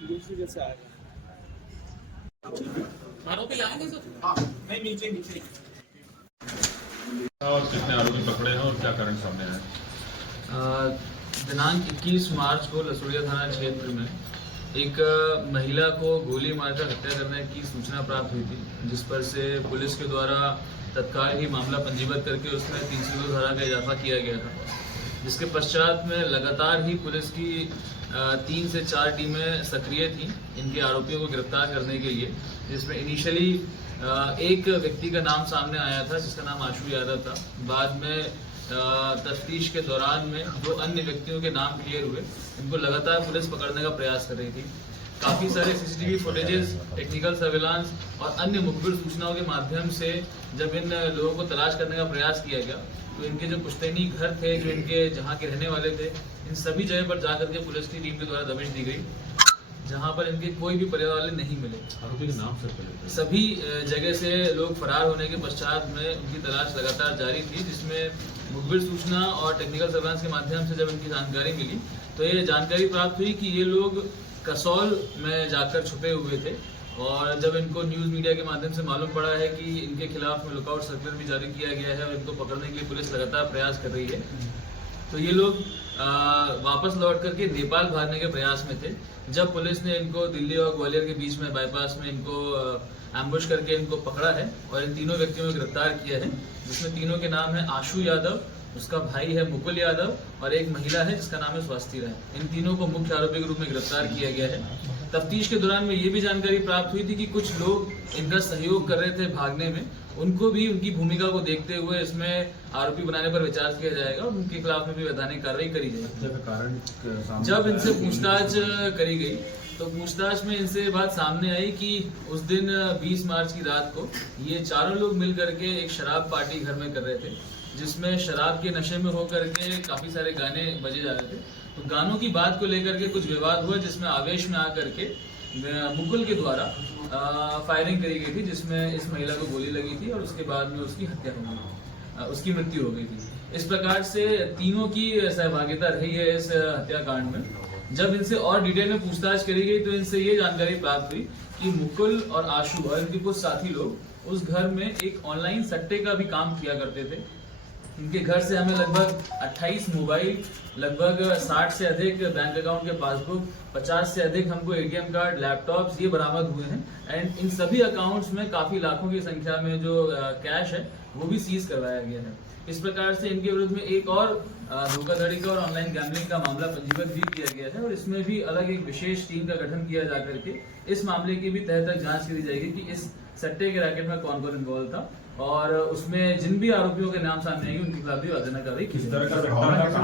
दूसरी जगह से आएगा। आरोपी आएंगे सर? नहीं, नीचे नीचे। और कितने आरोपी पकड़े हैं और क्या कारण सामने आया? दिनांक 21 मार्च को लसुड़िया थाना क्षेत्र में एक महिला को गोली मारकर हत्या करने की सूचना प्राप्त हुई थी, जिस पर से पुलिस के द्वारा तत्काल ही मामला पंजीबद्ध करके उसमें 302 धारा का इजाफा किया गया था। जिसके पश्चात में लगातार ही पुलिस की 3 से 4 टीमें सक्रिय थीं इनके आरोपियों को गिरफ्तार करने के लिए, जिसमें इनिशियली एक व्यक्ति का नाम सामने आया था जिसका नाम आशु यादव था। बाद में तफ्तीश के दौरान में 2 अन्य व्यक्तियों के नाम क्लियर हुए। इनको लगातार पुलिस पकड़ने का प्रयास कर रही थी। काफ़ी सारे सीसीटीवी फुटेजेस, टेक्निकल सर्विलांस और अन्य मुखबिर सूचनाओं के माध्यम से जब इन लोगों को तलाश करने का प्रयास किया गया तो इनके जो पुश्तैनी घर थे, जो इनके जहाँ के रहने वाले थे, इन सभी जगह पर जाकर के पुलिस की टीम के द्वारा दबिश दी गई, जहाँ पर इनके कोई भी परिवार वाले नहीं मिले। आरोपी के नाम से सभी जगह से लोग फरार होने के पश्चात में उनकी तलाश लगातार जारी थी, जिसमें मुखबिर सूचना और टेक्निकल सर्विलांस के माध्यम से जब इनकी जानकारी मिली तो ये जानकारी प्राप्त हुई कि ये लोग कसौल में जाकर छुपे हुए थे। और जब इनको न्यूज़ मीडिया के माध्यम से मालूम पड़ा है कि इनके खिलाफ में लुकआउट सर्कुलर भी जारी किया गया है और इनको पकड़ने के लिए पुलिस लगातार प्रयास कर रही है, तो ये लोग वापस लौट करके नेपाल भागने के प्रयास में थे। जब पुलिस ने इनको दिल्ली और ग्वालियर के बीच में बाईपास में इनको एम्बुश करके इनको पकड़ा है और इन तीनों व्यक्तियों को गिरफ्तार किया है, जिसमें तीनों के नाम है आशु यादव, उसका भाई है मुकुल यादव और एक महिला है जिसका नाम है स्वास्थी राय। इन तीनों को मुख्य आरोपी के रूप में गिरफ्तार किया गया है। तफ्तीश के दौरान में ये भी जानकारी प्राप्त हुई थी कि कुछ लोग इनका सहयोग कर रहे थे भागने में, उनको भी उनकी भूमिका को देखते हुए इसमें आरोपी बनाने पर विचार किया जाएगा और उनके खिलाफ में भी वैधानिक कार्रवाई करी जाएगी। जब इनसे पूछताछ करी गई तो पूछताछ में इनसे बात सामने आई कि उस दिन 20 मार्च की रात को ये चारों लोग मिल करके एक शराब पार्टी घर में कर रहे थे, जिसमें शराब के नशे में होकर के काफी सारे गाने बजे जा रहे थे। तो गानों की बात को लेकर के कुछ विवाद हुआ, जिसमें आवेश में आकर के मुकुल के द्वारा फायरिंग करी गई थी, जिसमें इस महिला को गोली लगी थी और उसके बाद में उसकी हत्या हो गई, उसकी मृत्यु हो गई थी। इस प्रकार से तीनों की सहभागिता रही है इस हत्याकांड में। जब इनसे और डिटेल में पूछताछ करी गई तो इनसे ये जानकारी प्राप्त हुई कि मुकुल और आशु और इनके कुछ साथी लोग उस घर में एक ऑनलाइन सट्टे का भी काम किया करते थे। इनके घर से हमें लगभग 28 मोबाइल, लगभग 60 से अधिक बैंक अकाउंट के पासबुक, 50 से अधिक हमको एटीएम कार्ड, लैपटॉप्स ये बरामद हुए हैं। एंड इन सभी अकाउंट्स में काफी लाखों की संख्या में जो कैश है वो भी सीज करवाया गया है। इस प्रकार से इनके विरुद्ध में एक और धोखाधड़ी का और ऑनलाइन गैम्बलिंग का मामला पंजीबद्ध भी किया गया है और इसमें भी अलग एक विशेष टीम का गठन किया जा करके इस मामले की भी तह तक जांच करी जाएगी कि इस सट्टे के रैकेट में कौन कौन इन्वॉल्व था और उसमें जिन भी आरोपियों के नाम सामने आएंगे उनके खिलाफ भी वैधानिक कार्रवाई की जाएगी।